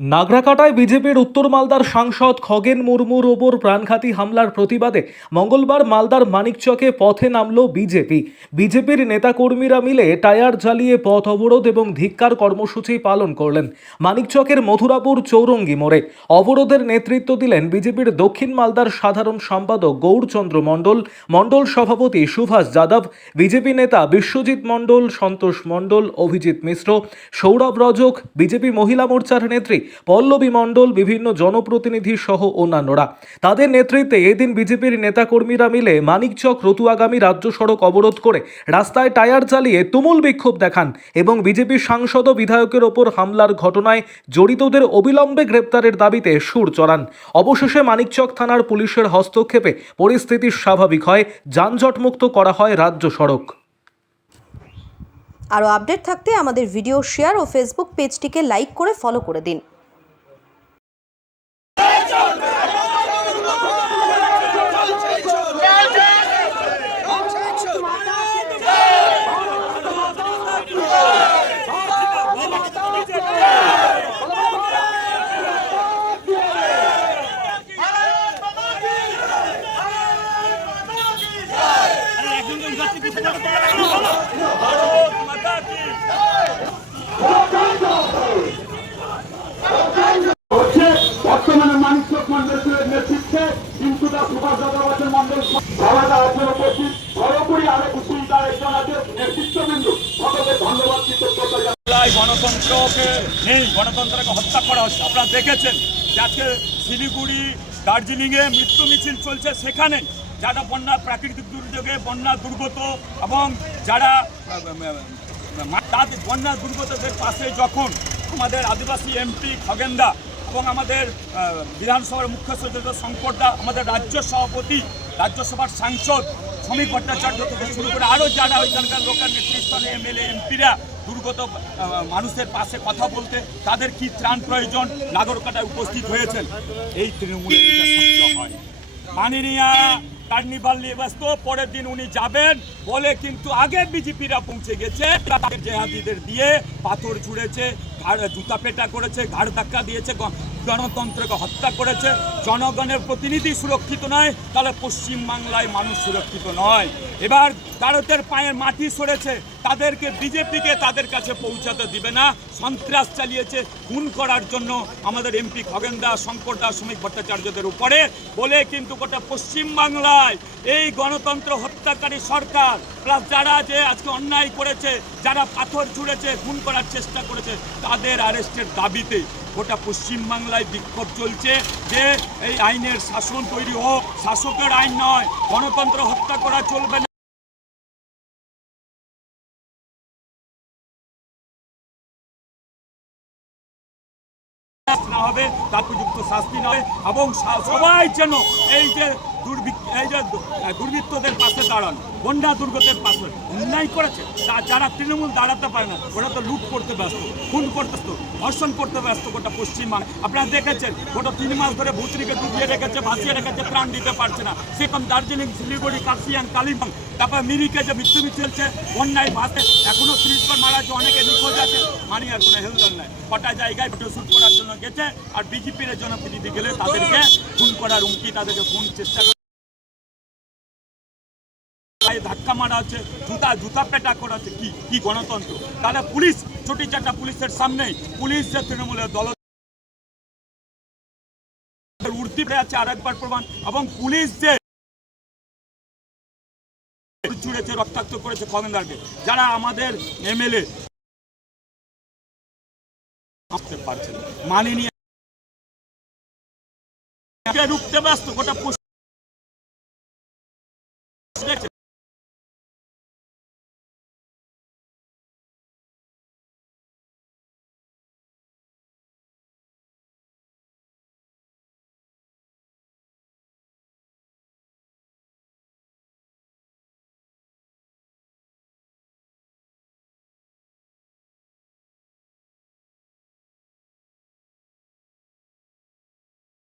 নাগরাকাটায় বিজেপির উত্তর মালদার সাংসদ খগেন মুর্মুর ওপর প্রাণঘাতী হামলার প্রতিবাদে মঙ্গলবার মালদার মানিকচকে পথে নামল বিজেপির নেতাকর্মীরা মিলে টায়ার জ্বালিয়ে পথ অবরোধ এবং ধিক্কার কর্মসূচি পালন করলেন। মানিকচকের মথুরাপুর চৌরঙ্গি মোড়ে অবরোধের নেতৃত্ব দিলেন বিজেপির দক্ষিণ মালদার সাধারণ সম্পাদক গৌরচন্দ্র মণ্ডল, মণ্ডল সভাপতি সুভাষ যাদব, বিজেপি নেতা বিশ্বজিৎ মণ্ডল, সন্তোষ মণ্ডল, অভিজিৎ মিশ্র, সৌরভ রজক, বিজেপি মহিলা মোর্চার নেত্রী পল্লবী মণ্ডল, বিভিন্ন জনপ্রতিনিধি সহ অন্যান্যরা। তাদের নেতৃত্বে এদিন বিজেপির নেতাকর্মীরা মিলে মানিকচক রতুয়াগামী রাজ্য সড়ক অবরোধ করে রাস্তায় টায়ার চালিয়ে তুমুল বিক্ষোভ দেখান এবং বিজেপি সাংসদ ও বিধায়কের ওপর হামলার ঘটনায় জড়িতদের অবিলম্বে গ্রেপ্তারের দাবিতে সুর চড়ান। অবশেষে মানিকচক থানার পুলিশের হস্তক্ষেপে পরিস্থিতি স্বাভাবিক হয়, যানজটমুক্ত করা হয় রাজ্য সড়ক। আরও আপডেট থাকতে আমাদের ভিডিও শেয়ার ও ফেসবুক পেজটিকে লাইক করে ফলো করে দিন। বর্তমানে মানিকচক মন্ডলের নেতৃত্বে কিন্তু সুভাষ যাদবের মন্ডল সভাটা আছেন উপস্থিত সর্বোপরি আরো কুশলীদার একজন আছে নেতৃত্ববৃন্দ সকলকে ধন্যবাদ কৃতজ্ঞতা। গণতন্ত্রকে নেই, গণতন্ত্রকে হত্যা করা হচ্ছে। আপনারা দেখেছেন যে আজকে শিলিগুড়ি, দার্জিলিংয়ে মৃত্যু মিছিল চলছে। সেখানে যারা বন্যা, প্রাকৃতিক দুর্যোগে বন্যা দুর্গত এবং যারা তাদের বন্যা দুর্গতদের পাশে যখন আমাদের আদিবাসী এমপি খগেনদা এবং আমাদের বিধানসভার মুখ্য সচেতক শঙ্করদা, আমাদের রাজ্য সভাপতি, রাজ্যসভার সাংসদ শ্রমিক ভট্টাচার্য থেকে শুরু করে আরও যারা ওইখানকার লোকাল নেতৃস্থানীয় এমএলএ এমপিরা দুর্গত মানুষের পাশে কথা বলতে, তাদের কি ত্রাণ প্রয়োজন, নাগরকাটায় উপস্থিত হয়েছেন। এই তৃণমূলের হয় মাননীয়া কার্নিভাল নিয়ে ব্যস্ত, পরের দিন উনি যাবেন বলে কিন্তু আগে বিজেপিরা পৌঁছে গেছে। জেহাদিদের দিয়ে পাথর ছুঁড়েছে, জুতা পেটা করেছে, ঘাড় ধাক্কা দিয়েছে, গণতন্ত্রকে হত্যা করেছে। জনগণের প্রতিনিধি সুরক্ষিত নয়, তাহলে পশ্চিমবাংলায় মানুষ সুরক্ষিত নয়। এবার ভারতের পায়ের মাটি সরেছে, তাদেরকে বিজেপিকে তাদের কাছে পৌঁছাতে দিবে না। সন্ত্রাস চালিয়েছে খুন করার জন্য আমাদের এমপি খগেনদা, শঙ্করদা, শ্রমিক ভট্টাচার্যদের উপরে বলে কিন্তু গোটা পশ্চিমবাংলায় এই গণতন্ত্র হত্যাকারী সরকার প্লাস যারা যে আজকে অন্যায় করেছে, যারা পাথর ছুঁড়েছে, খুন করার চেষ্টা করেছে, তাদের অ্যারেস্টের দাবিতে গোটা পশ্চিমবাংলায় বিক্ষোভ চলছে যে এই আইনের শাসন তৈরি হোক। শাসকের আইন নয়, গণতন্ত্র হত্যা করা চলবে না। হবে তাৎপর্যযুক্ত শাস্তি নয় এবং সবাই যেন এই যে দুর্বৃত্তদের পাশে দাঁড়ান, বন্যা দুর্গতের পাশে। অন্যায় করেছে যারা তৃণমূল দাঁড়াতে পারে না, ওরা তো লুট করতে ব্যস্ত, খুন করতে ব্যস্ত, ধর্ষণ করতে ব্যস্ত গোটা পশ্চিমবাংলা। আপনারা দেখেছেন গোটা 3 মাস ধরে ভুতরিকে ডুবিয়ে রেখেছে, ভাসিয়ে রেখেছে, ত্রাণ দিতে পারছে না। সেরকম দার্জিলিং, শিলিগুড়ি, কার্শিয়াং, কালিম্পং, তারপর মিরিকে যে মৃত্যু চলছে বন্যায় ভাসে, এখনো 30 জন মারা আছে, অনেকে নিখোঁজ আছে। মানি আর কোনো হেলদল নাই। কটা জায়গায় ভিডিও শুট করার জন্য গেছে, আর বিজেপির জনপ্রতিনিধি গেলে তাদেরকে খুন করার হুমকি, তাদেরকে খুন চেষ্টা ধাক্কা মারা হচ্ছে, জুতা পেটা করা হচ্ছে। কি গণতন্ত্র? তাহলে পুলিশ, ছোটি চারটা পুলিশের সামনেই পুলিশ যে তৃণমূলের দল উর্দি আছে আরেকবার প্রমাণ। এবং পুলিশ যে ছুড়েছে, রক্তাক্ত করেছে খগেনদারকে, যারা আমাদের এমএলএ আসতে পারছে না, মানিয়ে রুখতে ব্যস্ত গোটা